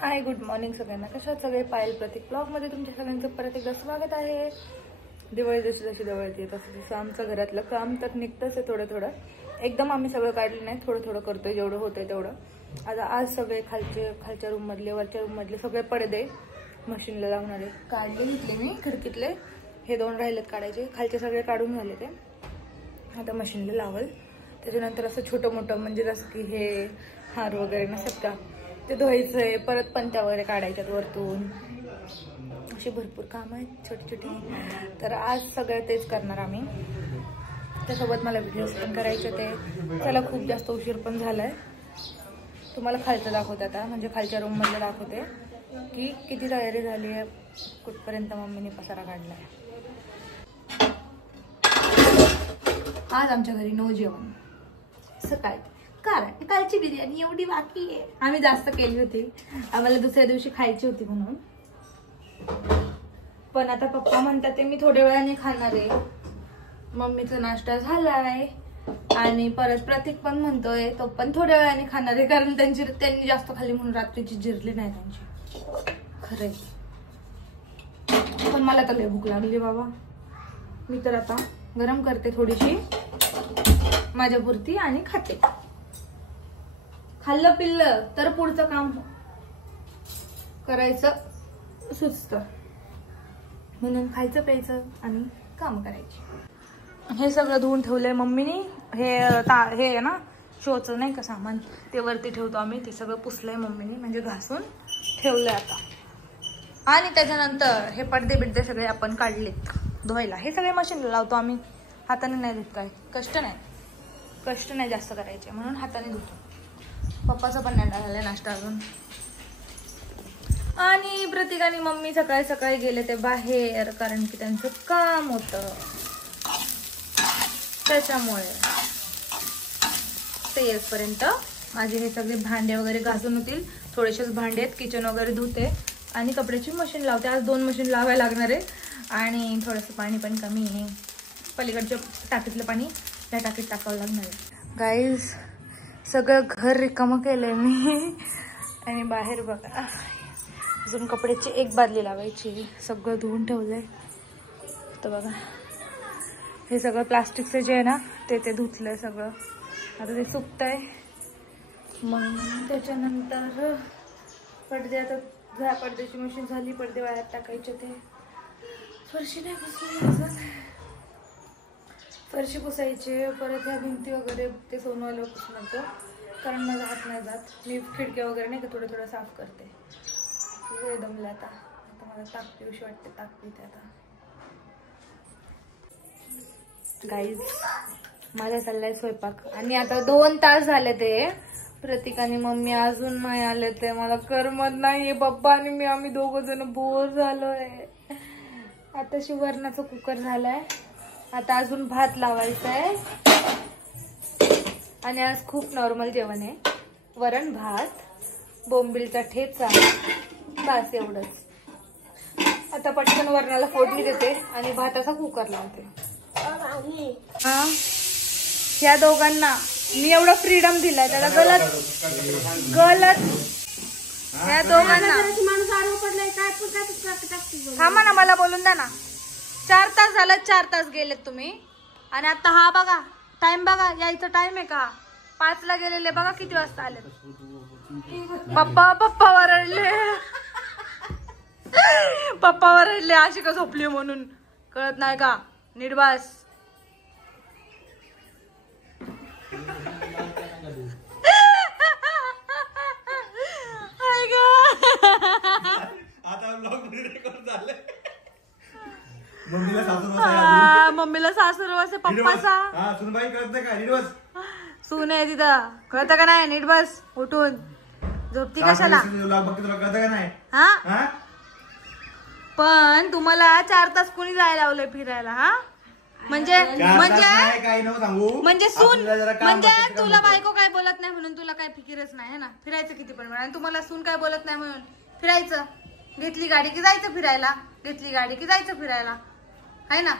हाय, good morning सगळ्यांना. कशा सगळे? पायल प्रतीक ब्लॉगमध्ये तुमच्या सगळ्यांचं परत एकदा स्वागत आहे. दिवाळी जशी जशी जवळ येते तसं तसं आमचं घरातलं काम तर निघतंच आहे थोडं थोडं. एकदम आम्ही सगळं काढलं नाही, थोडं थोडं करतोय जेवढं होतंय तेवढं. आता आज सगळे खालच्या रूममधले वरच्या रूममधले सगळे पडदे मशीनला लावणारे काढले घेतले मी. खिडकीतले हे 2 राहिलेत काढायचे, खालचे सगळे काढून झाले ते. आता मशीनला लावल. त्याच्यानंतर असं छोटं मोठं म्हणजे जसं की हे हार वगैरे नसतात का ते धुवायचंय, परत पंत्या वगैरे काढायच्यात वरतून. अशी भरपूर काम आहेत छोटी छोटी. तर आज सगळं तेच करणार आम्ही. त्यासोबत मला व्हिडिओज पण करायचे ते. त्याला खूप जास्त उशीर पण झालाय. तुम्हाला खालचं दाखवते आता, म्हणजे खालच्या रूममधलं दाखवते की किती तयारी झाली आहे, कुठपर्यंत मम्मीने पसारा काढलाय. आज आमच्या घरी नो जेवण सकाळी, कारण कालची बिर्याणी एवढी बाकी आहे. आम्ही जास्त केली होती, आम्हाला दुसऱ्या दिवशी खायची होती म्हणून. पण आता पप्पा म्हणतात ते मी थोड्या वेळाने खाणार आहे. मम्मीचा नाश्ता झालाय आणि परत प्रतीक पण म्हणतोय तो पण थोड्या वेळाने खाणार आहे, कारण त्यांनी जास्त खाल्ली म्हणून रात्रीची जिरली नाही त्यांची. खरंय, पण मला तर लय भूक लागली बाबा. मी तर आता गरम करते थोडीशी माझ्या पुरती आणि खाते. खाल्लं पिल्लं तर पुढचं काम करायचं सुचत, म्हणून खायचं प्यायचं आणि काम करायचे. हे सगळं धुवून ठेवलंय मम्मीने. हे ना शोचं नाही का सामान, ते वरती ठेवतो आम्ही. ते सगळं पुसलंय मम्मीने, म्हणजे घासून ठेवलंय आता. आणि त्याच्यानंतर हे पडदे बिडदे सगळे आपण काढलेत धुवायला. हे सगळे मशीनला लावतो आम्ही, हाताने नाही धुत. काय कष्ट नाही जास्त करायचे म्हणून हाताने धुतो. पप्पाचा पण नाही झालाय नाश्ता अजून. आणि प्रतीक आणि मम्मी सकाळी सकाळी गेले ते बाहेर, कारण की त्यांचं काम होतं. त्याच्यामुळे ते येईपर्यंत माझे हे सगळे भांडे वगैरे घासून होतील. थोडेसेच भांडे आहेत, किचन वगैरे धुते आणि कपड्याची मशीन लावते. आज 2 मशीन लावायला लागणार आहे. आणि थोडंसं पाणी पण कमी आहे, पलीकडच्या टाकीतलं पाणी त्या टाकीत टाकावं लागणार आहे. गाईज, सगळं घर रिकामं केलंय मी. आणि बाहेर बघा, अजून कपड्याची 1 बादली लावायची. सगळं धुवून ठेवलंय. तर बघा, हे सगळं प्लास्टिकचं जे आहे ना ते धुतलंय सगळं. आता ते सुकतंय. मग त्याच्यानंतर पडदे, आता पडद्याची मशीन झाली, पडदे वाळत टाकायचे. ते फरशी नाही पुसली अजून, फरशी पुसायचे. परत ह्या भिंती वगैरे ते सोनवाला पुसणार, कारण माझा हात नाही जात. मी खिडक्या वगैरे नाही का थोडं साफ करते. वेळ दमला आता मला ताक पिऊशी वाटते, ताक पिते आता. गाईज, माझा चाललाय स्वयंपाक. आणि आता 2 तास झाले ते प्रतीक आणि मम्मी अजून नाही आले. ते मला करमत नाहीये. पप्पा आणि मी आम्ही 2 जण बोर झालोय. आता वरणाचा कुकर झालाय. आता अजून भात लावायचा आहे. आणि आज खूप नॉर्मल जेवण आहे. वरण भात, बोंबिलचा ठेचा, बस एवढंच. आता पटकन वरणाला फोडणी देते आणि भाताचा कुकर लावते. हा, या दोघांना मी एवढा फ्रीडम दिलाय, त्याला गलत या दोघांना. थांबा ना, मला बोलून द्या ना. 4 तास झालं, 4 तास गेलेत तुम्ही. आणि आता हा बघा टाइम, बघा यायचा टाइम आहे का? 5 ला गेलेले, बघा किती वाजता आले. पप्पा वरडले. पप्पा वरडले अशी का झोपली म्हणून. कळत नाही का? नीट बस. मम्मीला सासूरवास पप्पाचा. सून आहे तिथं, कळतं का नाही? नीट बस. उठून झोपती कशाला? हा, पण तुम्हाला 4 तास कोणी जायला लावलंय फिरायला? हा, म्हणजे सून, म्हणजे तुला बायको काय बोलत नाही म्हणून तुला काय फिकीरच नाही, है ना? फिरायचं किती पण वेळ. आणि तुम्हाला सून काय बोलत नाही म्हणून फिरायचं. घेतली गाडी की जायचं फिरायला, घेतली गाडी की जायचं फिरायला, है ना?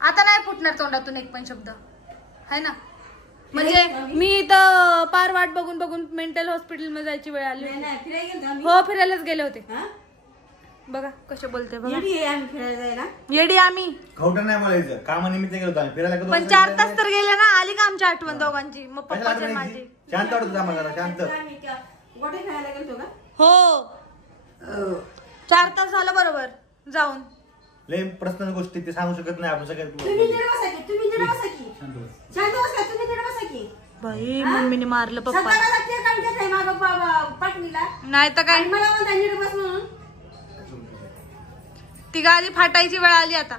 आता नाही फुटणार तोंडातून एक पण शब्द, है ना? म्हणजे मी इथं पार वाट बघून बघून मेंटल हॉस्पिटल मध्ये जायची वेळ आली. हो फिरायलाच गेले होते. बघा कसे बोलते बघा. येडी आम्ही खोटं नाही बोलायचं, कामानिमित्त गेलो होतो आम्ही फिरायला. पण 4 तास तर गेले ना. आली का आमची आठवण दोघांची. मग पप्पाची माझी. शांत वाटत आम्हाला, शांत. गोटे खायला गेलतो का? हो 4 तास झालं बरोबर जाऊन. लय पर्सनल गोष्टी ते सांगू शकत नाही आपण सगळ्यात. बाई मम्मीने मारलं पप्पा. नाही तर काय. ती गाडी फाटायची वेळ आली आता.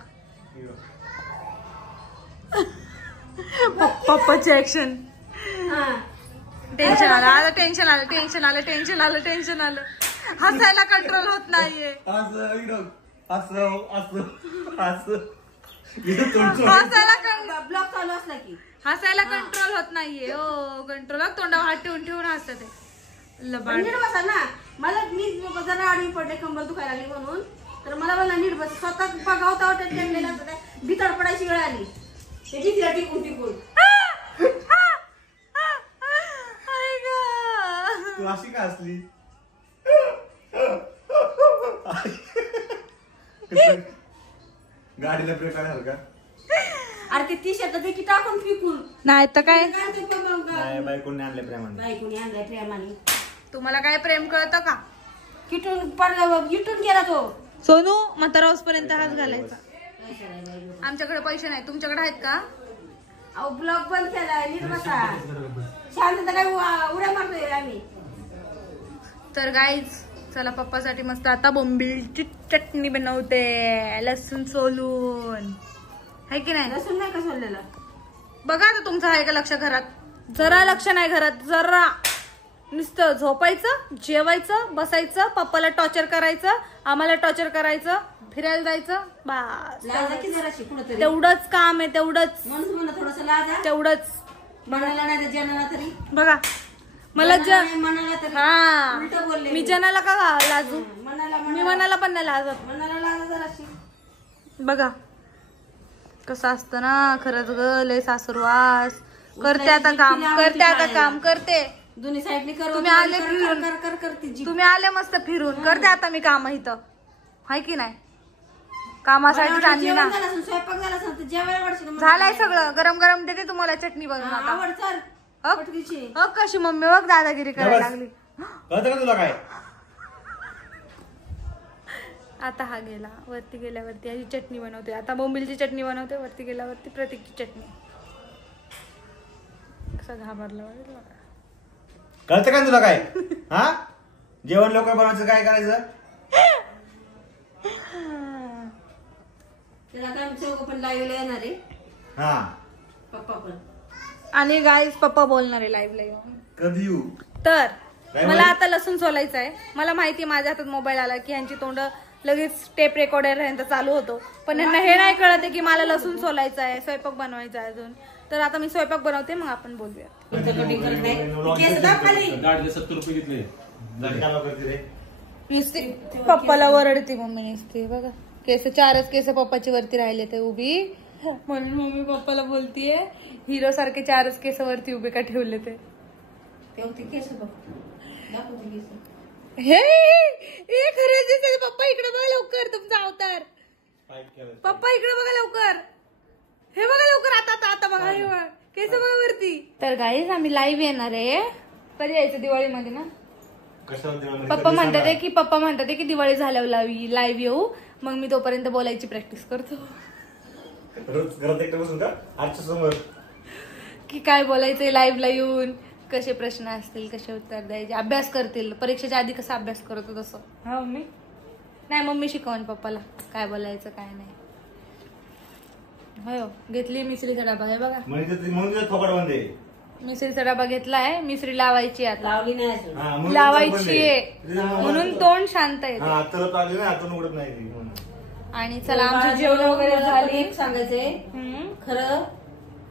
पप्पाची ऍक्शन. टेन्शन आलं आता. टेन्शन आलं टेन्शन आलं टेन्शन आलं टेन्शन आलं. हसायला कंट्रोल होत नाहीये. हसायला कंट्रोल होत नाहीये. हो कंट्रोल. कंट्रोल हात ठेवून ठेवून हसत आहे. मला मी जरा आडवी पडले, कंबर दुखायला लागली म्हणून. तर मला मला नीट बस. स्वतः बघावता भीतर पडायची वेळ आली. त्याची तिला टिकून टिकून तू अशी का असली? गाडीला ब्रेक आला का? अरे ते टी शर्ट देखील टाकून फिकून. नाही तर काय. बायकोने आणले प्रेमाने. बायकोने आणलाय प्रेमाने. तुम्हाला काय प्रेम कळतं का? किटून पडला इटून गेला तो. सोनू म्हातारा पर्यंत हात घालायचा. आमच्याकडे पैसे नाही. तुमच्याकडे आहेत का? अहो ब्लॉग बंद केलाय. नीट बसा. शांत काय उड्या मारतोय आम्ही. तर गाईज चला पप्पासाठी मस्त आता बोंबीलची चटणी बनवते. लसूण सोलून. आहे की नाही? लसूण नाही का सोललेला? बघा आता तुमचं आहे का लक्ष घरात? जरा लक्ष नाही घरात. जरा नुसतं झोपायचं, जेवायचं, बसायचं, पप्पाला टॉर्चर करायचं, आम्हाला टॉर्चर करायचं, फिरायला जायचं. बस तेवढंच काम आहे. तेवढंच तेवढंच म्हणाला नाही तर जनाला तरी. बघा मला म्हणाला तरी. हा उलट बोलले. मी जनाला का लाजू? मी मनाला पण नाही लाजत. म्हणाला लाजा जराशी. बघा कसं असतं ना. खरंच ग लय सासुरवास. करते आता काम. करते आता काम. करते. दोन्ही साईडनी कर. तुम्ही आले फिरून. तुम्ही आले मस्त फिरून. करते आता मी काम इथं. हाय की नाही? कामासाठी चालली ना. स्वयंपाक झाला जेवायला झालाय सगळं. गरम गरम देते तुम्हाला चटणी बनवून आता. कशी मम्मी बघ दादागिरी करायला लागली. कळतं का तुला काय? आता हा गेला. वरती गेल्यावरती याची चटणी बनवते. आता बोंबीलची चटणी बनवते. वरती गेल्यावरती प्रतीकची चटणी. कसा घाबरला. कळतं का तुला काय? हा जेवण लवकर बनवायचं काय करायचं? पण लाईव्ह येणार आहे. हा पप्पा पण. आणि गाईज पप्पा बोलणार आहे लाईव्हला येऊन. कधी येऊ? तर मला आता लसूण सोलायचं आहे. मला माहिती आहे माझ्या हातात मोबाईल आला की ह्यांची तोंड लगेच टेप रेकॉर्डर ह्यांचा चालू होतो. पण यांना हे नाही कळत आहे की मला लसूण सोलायचं आहे, स्वयंपाक बनवायचा आहे अजून. तर आता मी स्वयंपाक बनवते मग आपण बोलूया. पप्पाला वरडते मम्मी नुसती. बघा केस 4च केस पप्पाची वरती राहिले ते उभी. म्हणून मम्मी पप्पाला बोलतीये हिरो सारखे 4च केस वरती उभे का ठेवले ते. केस बघ. हे खरंच दिसते. पप्पा इकडे बघा लवकर तुमचा अवतार. पप्पा इकडे बघा लवकर. हे बघा लवकर. आता आता आता बघा. हे बघा केस बघा वरती. तर गाईज आम्ही लाईव्ह येणार आहे. कधी यायचं? दिवाळीमध्ये ना. पप्पा म्हणतात की दिवाळी झाल्यावर लाईव्ह येऊ. मग मी तोपर्यंत बोलायची प्रॅक्टिस करतो. की काय बोलायचंय लाईव्हला येऊन. कसे प्रश्न असतील, कसे उत्तर द्यायचे, अभ्यास करतील. परीक्षेच्या आधी कसा अभ्यास करतो तसं. हा मम्मी. नाही मम्मी शिकवण पप्पाला काय बोलायचं काय नाही. हो घेतली मिसरीचा डबा. हे बघा मिसरीचा डबा घेतलाय. मिसरी लावायची आता. लावली नाही. लावायची आहे म्हणून तोंड शांत आहे. आणि चला आमची जेवण वगैरे झाली. सांगायचंय खरं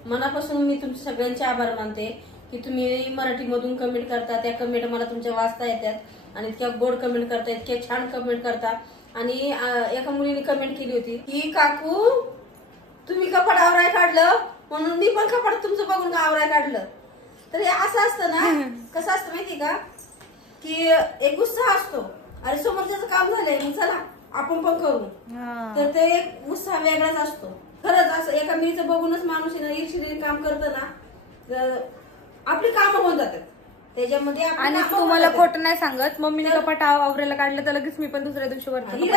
मनापासून मी तुमचे सगळ्यांचे आभार मानते की तुम्ही मराठीमधून कमेंट करता. त्या कमेंट मला तुमच्या वाचता येतात आणि इतक्या गोड कमेंट करता, इतक्या छान कमेंट करता. आणि एका मुलीने कमेंट केली होती की काकू तुम्ही कपाट आवराय काढलं म्हणून मी पण कपाट तुमचं बघून आवराय काढलं. तर हे असं असतं ना, कसं असतं माहिती का, की एक उत्साह असतो, अरे समोरच्याचं काम झालंय मग चला आपण पण करू. तर ते एक उत्साह वेगळाच असतो. खरंच असं एका मिनीचं बघूनच माणूस ईर्षेने काम करतं ना, तर आपली कामं होऊन जातात त्याच्यामध्ये. आणि तुम्हाला खोटं नाही सांगत, मम्मीने कपाट आवरायला काढलं तर लगेच मी पण दुसऱ्या दिवशी वरती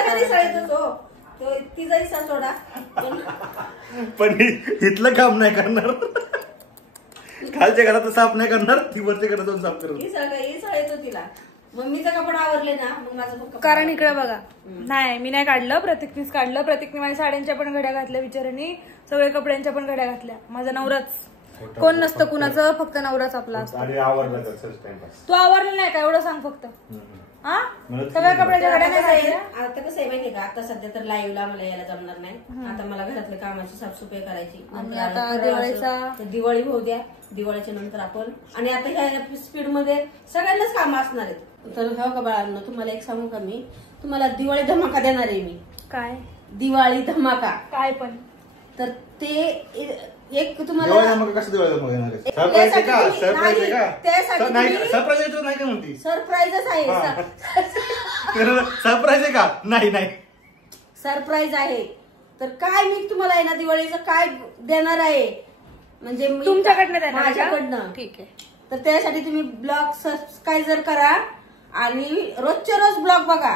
तिचा हिस्सा सोडा, पण इथलं काम नाही करणार, खालच्या घरात साफ नाही करणार, ती वरच्या घरात जाऊन साफ करणार. हिस्सा येतो तिला. मम्मीचं कपडा आवरले ना मग माझं पण. कारण इकडे बघा, नाही मी नाही काढलं, प्रतीकनीच काढलं. प्रतीकने माझ्या साड्यांच्या पण घड्या घातल्या, बिचारांनी सगळ्या कपड्यांच्या पण घड्या घातल्या. माझा नवराच, कोण नसतं कुणाचं, फक्त नवराच आपला असतो. तू आवरला नाही का एवढं सांग फक्त. हा सगळ्या कपड्याच्या घड्या नाही घातल्या. आता कसं आहे माहितीये का, आता सध्या तर लाईव्हला मला यायला जमणार नाही. आता मला घरातल्या कामाची साफसफाई करायची. आता दिवाळीचा दिवाळी होऊ द्या, दिवाळीच्या नंतर आपण. आणि आता ह्या स्पीड मध्ये सगळ्यांनाच काम असणार आहेत. तर हो का बाळांनो, तुम्हाला एक सांगू का, मी तुम्हाला दिवाळी धमाका देणार आहे. मी काय दिवाळी धमाका काय पण, तर ते एक तुम्हाला सरप्राईजच आहे. सरप्राईज आहे का? नाही नाही सरप्राईज आहे. तर काय मी तुम्हाला आहे ना दिवाळीचं काय देणार आहे, म्हणजे तुमच्याकडनं देणार, माझ्याकडनं. ठीक आहे. तर त्यासाठी तुम्ही ब्लॉग सबस्क्राईब करा आणि रोजच्या रोज ब्लॉग बघा,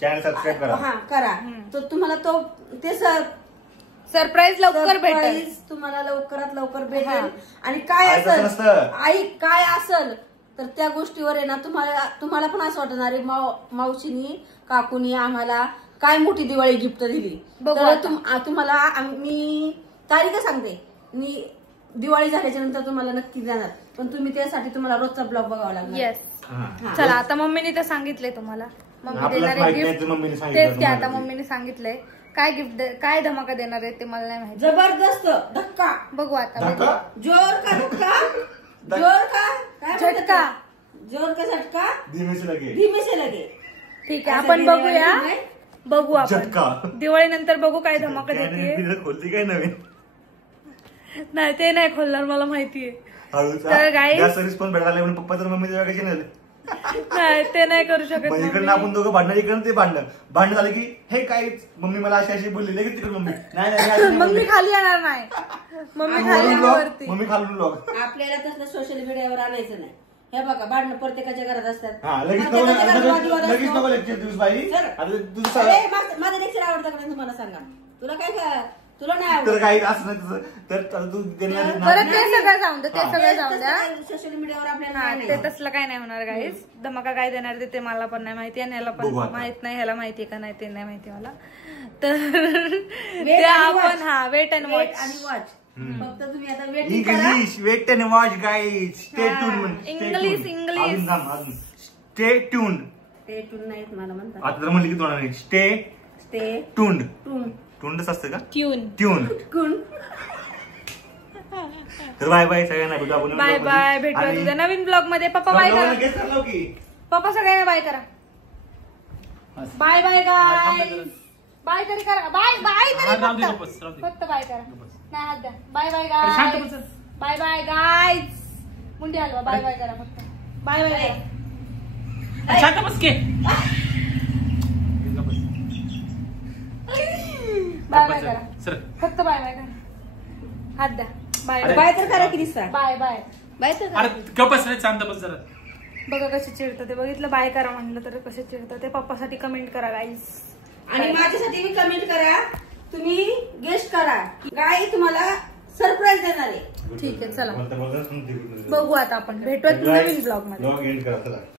चॅनल सबस्क्राईब करा. हा करा. तर तुम्हाला तो ते सरप्राईज लवकर भेटेल, तुम्हाला लवकरात लवकर भेटेल. आणि काय असेल आई काय असेल तर त्या गोष्टीवर आहे ना तुम्हाला पण असं वाटणार आहे मावशीनी काकूनी आम्हाला काय मोठी दिवाळी गिफ्ट दिली. तर तुम्हाला मी तारीख सांगते, मी दिवाळी झाल्याच्या नंतर तुम्हाला नक्की देणार. पण तुम्ही त्यासाठी तुम्हाला रोजचा ब्लॉग बघावा लागणार. येस. चला आता मम्मीने तर सांगितलंय तुम्हाला, मम्मी देणार आहे गिफ्ट. तेच की आता मम्मीने सांगितलंय काय गिफ्ट, काय धमाका देणार आहे ते मला नाही माहिती. जबरदस्त धक्का बघू आता. जोर का धक्का, जोर का झटका, जोर का झटका, धीमे से लगे. ठीक आहे, आपण बघूया, बघू आपण दिवाळी नंतर बघू काय धमाका देते. खोलती काय नवीन? नाही ते नाही खोलणार, मला माहितीये. तर रिस्पॉन्स भेटायला म्हणून पप्पा तर मम्मी कशी नाही ते नाही करू शकत. इकडनं आपण दोघं भांडणं, इकडनं ते भांडण झालं की हे काय मम्मी मला अशी बोलली लगेच तिकडे मम्मी नाही मम्मी खाली येणार नाही, मम्मी खालून ब्लॉग. आपल्याला तसलं सोशल मीडियावर आणायचं नाही. हे बघा भांडणं प्रत्येकाच्या घरात असतात. लगेच नको लेक्चर दिवस बाई. माझं लेक्चर आवडतं का नाही तुम्हाला सांगा. तुला काय तुला नाही तर काही असं नाही तसं तर तू परत ते सगळं जाऊन द्या, ते सगळं जाऊन द्या. सोशल मीडियावर आपल्याला ते तसलं काय नाही होणार गाईस. धमाका काय देणार ते मला पण नाही माहिती आणि ह्याला पण माहित नाही. ह्याला माहितीये का नाही ते नाही माहिती मला. तर ते आपण वेट अँड वॉच आणि वॉच. फक्त तुम्ही आता wait English wait and watch guys. Stay tuned. English stay tuned. Stay tuned नाही मला म्हणतात. आता तर म्हणली की तोंडा नाही. Stay tuned. टुंडच असतं का? ट्यून. तर बाय बाय सगळ्यांना भेटू आपण. बाय बाय भेटूया तुझ्या नवीन ब्लॉग मध्ये. पप्पा बाय करा. पप्पा सगळ्यांना बाय करा. Bye bye guy. बाय तरी करा. बाय बाय तरी फक्त बाय करा. नाही हात द्या. Bye bye guy. Bye bye guys. मुंडी हलवा. बाय बाय करा फक्त. बाय बाय करा. बाय बाय करा फक्त. बाय बाय करा. हात द्या. बाय बाय तर करा की दिसता. बाय बाय बाय तर जरा बघा कसे चिडतं ते. बघितलं बाय करा म्हणलं तर कसे चिडतं ते. पप्पासाठी कमेंट करा गाईज. आणि माझ्यासाठी मी कमेंट करा. तुम्ही गेस्ट करा गाय तुम्हाला सरप्राईज देणार आहे. ठीक आहे चला बघू आता आपण भेटूया नवीन ब्लॉग मध्ये.